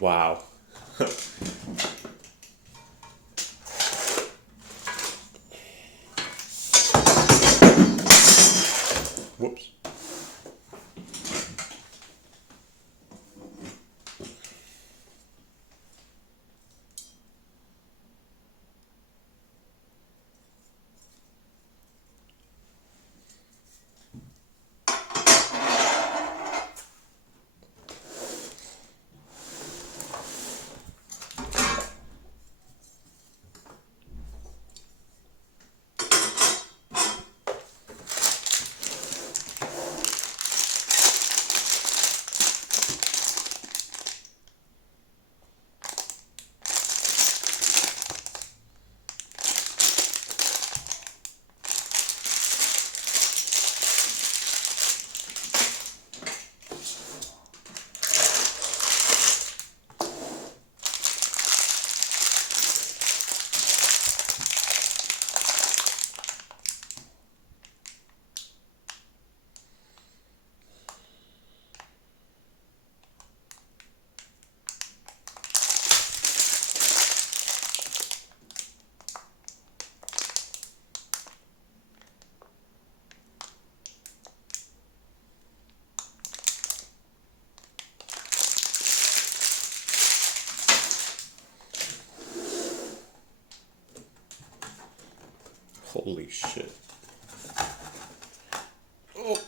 Wow. Whoops. Holy shit. Oh.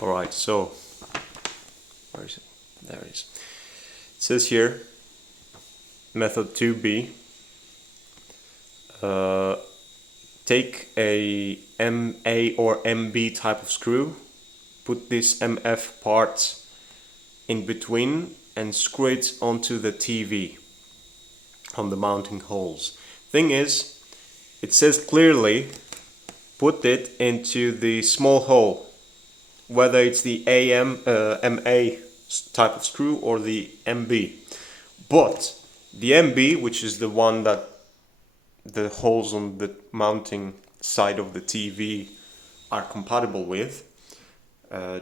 Alright, so where is it? There it is. It says here method 2B. Take a MA or MB type of screw, put this MF part in between and screw it onto the TV on the mounting holes. Thing is, it says clearly put it into the small hole, whether it's the MA type of screw or the MB. But the MB, which is the one that the holes on the mounting side of the TV are compatible with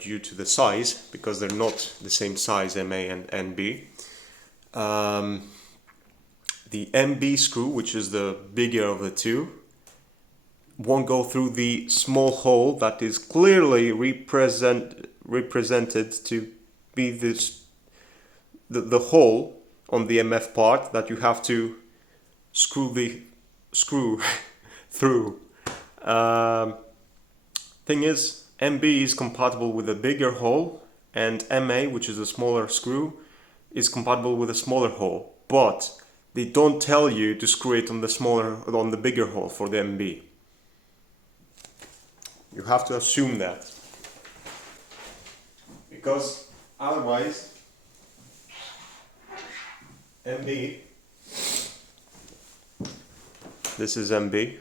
due to the size, because they're not the same size, MA and NB. The MB screw, which is the bigger of the two, won't go through the small hole that is clearly represented to be the hole on the MF part that you have to screw through. Thing is, MB is compatible with a bigger hole, and MA, which is a smaller screw, is compatible with a smaller hole. But they don't tell you to screw it on the bigger hole for the MB. You have to assume that, because otherwise, MB. This is MB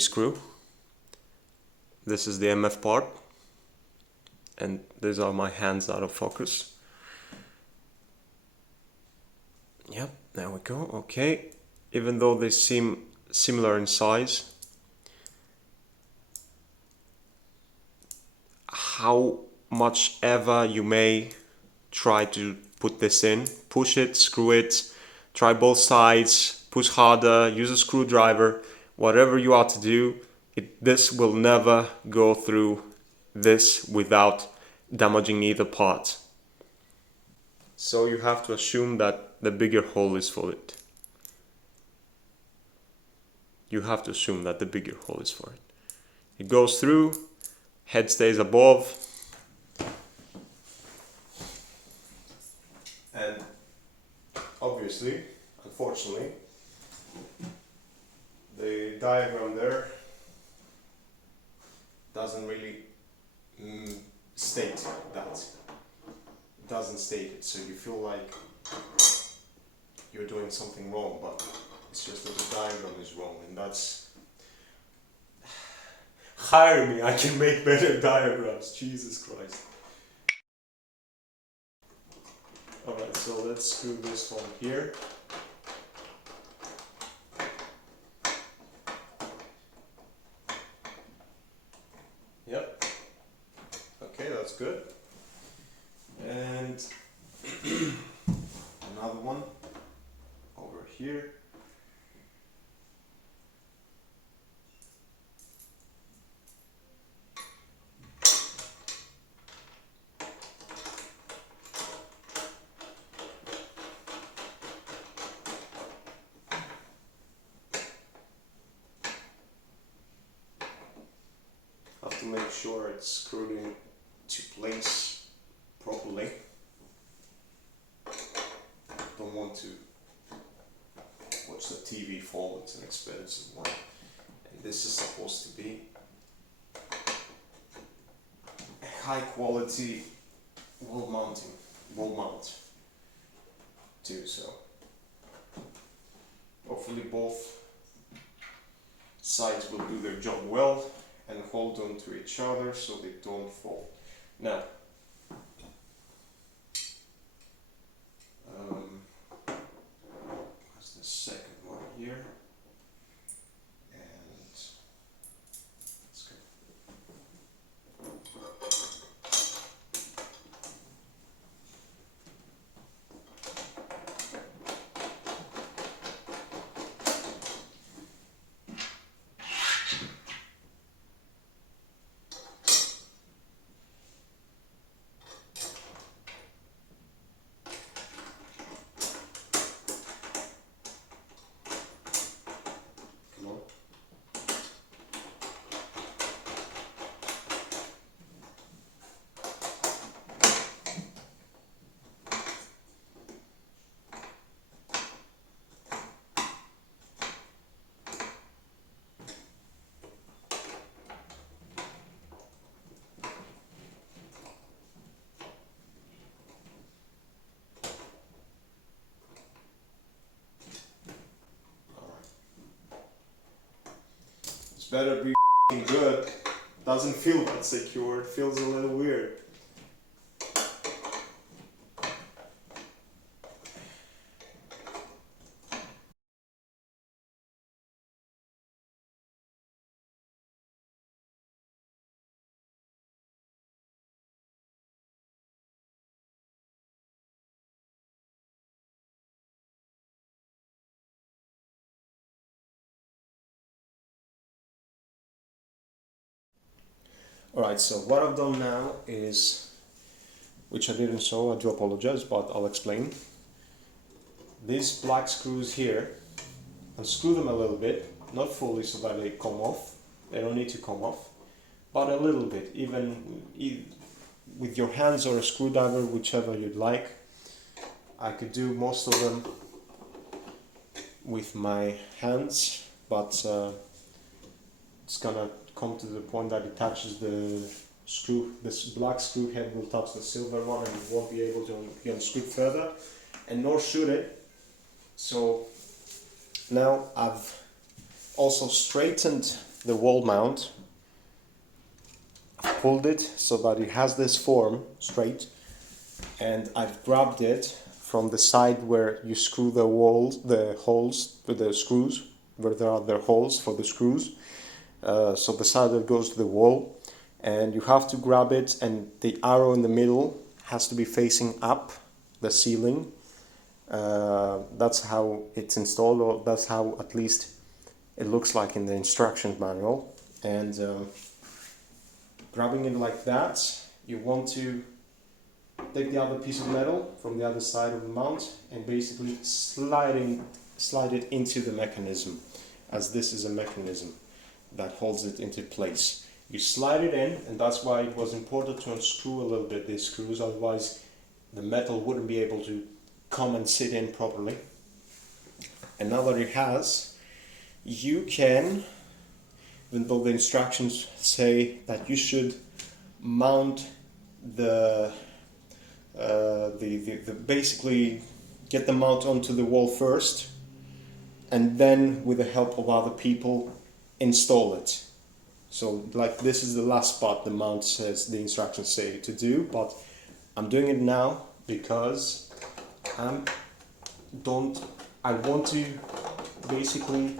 screw. This is the MF part, and these are my hands out of focus. Yep, there we go. Okay, even though they seem similar in size, how much ever you may try to put this in, push it, screw it, try both sides, push harder, use a screwdriver, whatever you are to do, this will never go through this without damaging either part. So you have to assume that the bigger hole is for it. You have to assume that the bigger hole is for it. It goes through, head stays above, and obviously, unfortunately, the diagram there doesn't really state that. It doesn't state it, so you feel like you're doing something wrong, but it's just that the diagram is wrong, and that's... Hire me, I can make better diagrams, Jesus Christ. Alright, so let's screw this one here. Yep. Okay, that's good. And another one over here. Have to make sure it's screwed into place properly. Don't want to watch the TV fall. It's an expensive one, and this is supposed to be a high quality wall mount too. So hopefully both sides will do their job well and hold on to each other so they don't fall. Now, what's the second one here? And let's go. Come on. Better be good. Doesn't feel that secure, it feels a little weird. Alright, so what I've done now is, which I didn't show, I do apologize, but I'll explain. These black screws here, unscrew them a little bit, not fully so that they come off. They don't need to come off, but a little bit, even with your hands or a screwdriver, whichever you'd like. I could do most of them with my hands, but it's gonna come to the point that it touches the screw. This black screw head will touch the silver one, and you won't be able to be unscrewed further, and nor should it. So now I've also straightened the wall mount. I've pulled it so that it has this form straight, and I've grabbed it from the side where you screw the walls, the holes with the screws, where there are the holes for the screws. So the side that goes to the wall, and you have to grab it, and the arrow in the middle has to be facing up the ceiling. That's how it's installed, or that's how at least it looks like in the instructions manual. And grabbing it like that, you want to take the other piece of metal from the other side of the mount and basically slide it into the mechanism, as this is a mechanism that holds it into place. You slide it in, and that's why it was important to unscrew a little bit these screws, otherwise the metal wouldn't be able to come and sit in properly. And now that it has, you can, even though the instructions say that you should mount the basically get the mount onto the wall first, and then with the help of other people install it. So like this is the last part the mount says, the instructions say to do, but I'm doing it now because I want to basically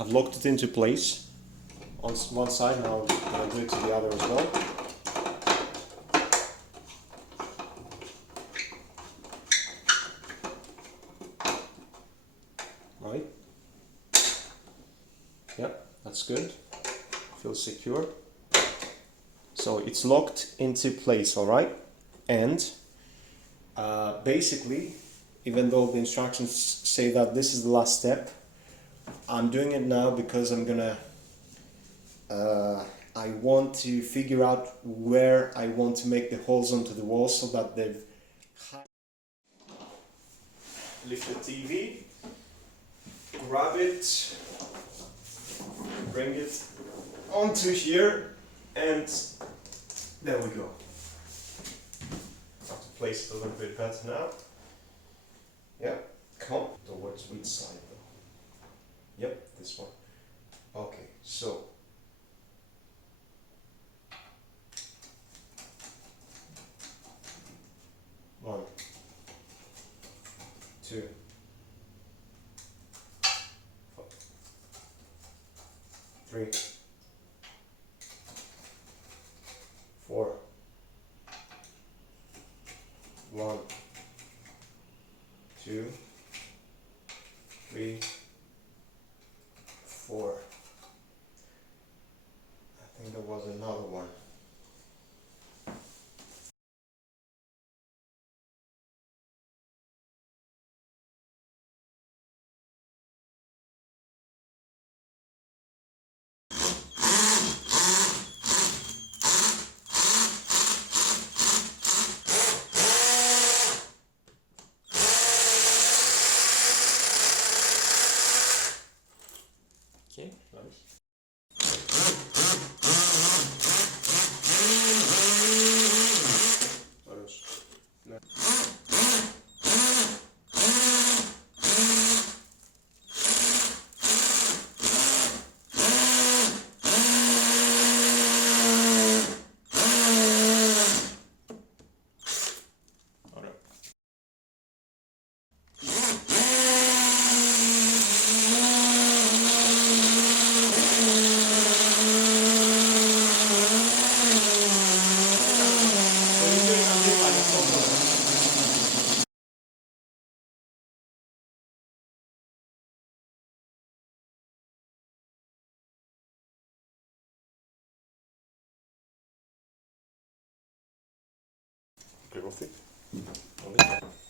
I've locked it into place on one side. Now I'm going to do it to the other as well. Right. Yeah, that's good. Feels secure. So it's locked into place, all right? And basically, even though the instructions say that this is the last step, I'm doing it now because I'm gonna I want to figure out where I want to make the holes onto the wall so that they've lift the TV, grab it, bring it onto here, and there we go. Have to place it a little bit better now. Yeah, come towards which side though? Yep, this one. Okay, so one, two, three, four, one, two, three, four. I think there was another one. Okay, nice. Okay, go thick. Only.